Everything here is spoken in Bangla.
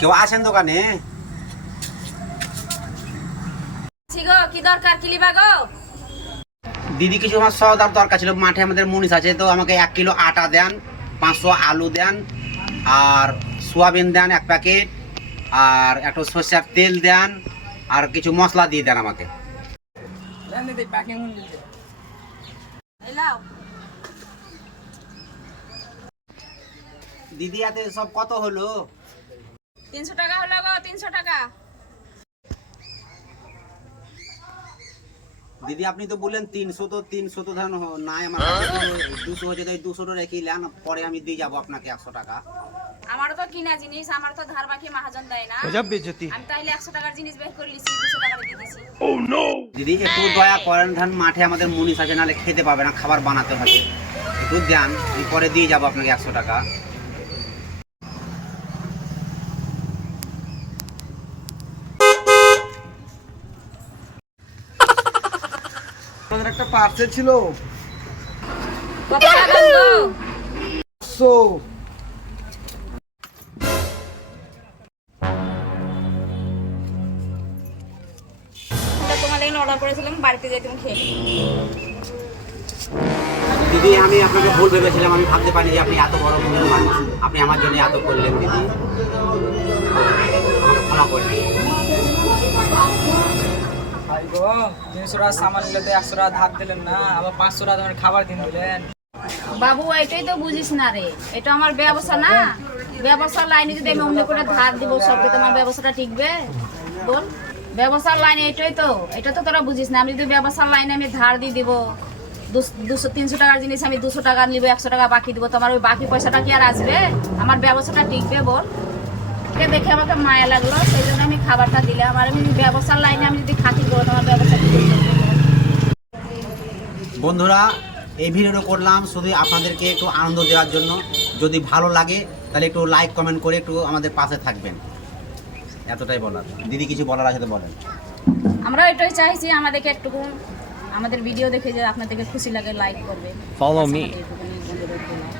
কেউ আছেন দোকানে? কি দরকার কি লিবা গো? দিদি কিছু আমার সওদার দরকার ছিল, মাঠে আমাদের মুনিশ আছে, তো আমাকে 1 কিলো আটা দেন, 500 আলু দেন, আর সোয়াবিন দেন 1 প্যাকেট, আর একটু সরষের তেল দেন, আর কিছু মশলা দিয়ে দেন আমাকে। দিদি এতে সব কত হলো? 300 টাকা হলো গো, 300 টাকা। দিদি আপনি তো বললেন 300, তো 300 তো ধরেন নাই আমার কাছে, 200 হচ্ছে, তো 200 রেখে নেন, পরে আমি দিয়ে যাবো আপনাকে 100 টাকা। আমার তো কিনা জিনিস, আমার তো ধার বাকি মহাজন দেয় না। আমি তাইলে 100 টাকার জিনিস বের করে লিছি, 200 টাকা দিয়ে দিছি। দিদি একটু দয়া করেন, ধরেন মাঠে আমাদের মুনিশ আছে, নাহলে খেতে পাবে না, খাবার বানাতে হবে, একটু দেন, আমি পরে দিয়ে যাবো আপনাকে 100 টাকা। আমাদের একটা পার্সেল ছিল। কত টাকা গো? 100। তোমার লাগি অর্ডার করেছিলাম, বাড়িতে যাই তুমি খেয়ে দিদি আমি আপনাকে ভুল ভেবেছিলাম, আমি ভাবতে পারি যে আপনি এত বড় মনের মানুষ, আপনি আমার জন্য এত করলেন, দিদি আমাকে ক্ষমা করে দিন। ভাই গো, 300 টাকা সামান নিলে তো 100 টাকা ধার দিলেন না, আবার 500 টাকা ধরে খাবার কিনে দিলেন। বাবু এটাই তো বুঝিস না রে, এটা আমার ব্যবসা না। ব্যবসার লাইনে যদি আমি অন্য করে ধার দিব, সবকে তোমার ব্যবসাটা টিকবে? বল, ব্যবসার লাইনে এটাই তো, এটা তো তোরা বুঝিস না। আমি যদি ব্যবসার লাইনে আমি ধার দিয়ে দিব, 200-300 টাকার জিনিস আমি 200 টাকা নিব, 100 টাকা বাকি দিব, তোমার ওই বাকি পয়সাটা কি আর আসবে? আমার ব্যবসাটা টিকবে? বল। এটা দেখে আমাকে মায়া লাগলো, সেই জন্য আমি খাবারটা দিলাম। আর আমি ব্যবসার লাইনে আমি যদি খাতি করবো, তোমার ব্যবসা কি করবে? বন্ধুরা, এই ভিডিওটা করলাম শুধু আপনাদেরকে একটু আনন্দ দেওয়ার জন্য। যদি ভালো লাগে তাহলে একটু লাইক কমেন্ট করে একটু আমাদের পাশে থাকবেন, এতটাই বলার। দিদি কিছু বলার আছে তো বলেন। আমরা এটাই চাইছি, আমাদেরকে একটুকু আমাদের ভিডিও দেখে যে আপনাদেরকে খুশি লাগে, লাইক করবে। Follow me. আমাদের এটুকুনি অনুরোধ করলাম।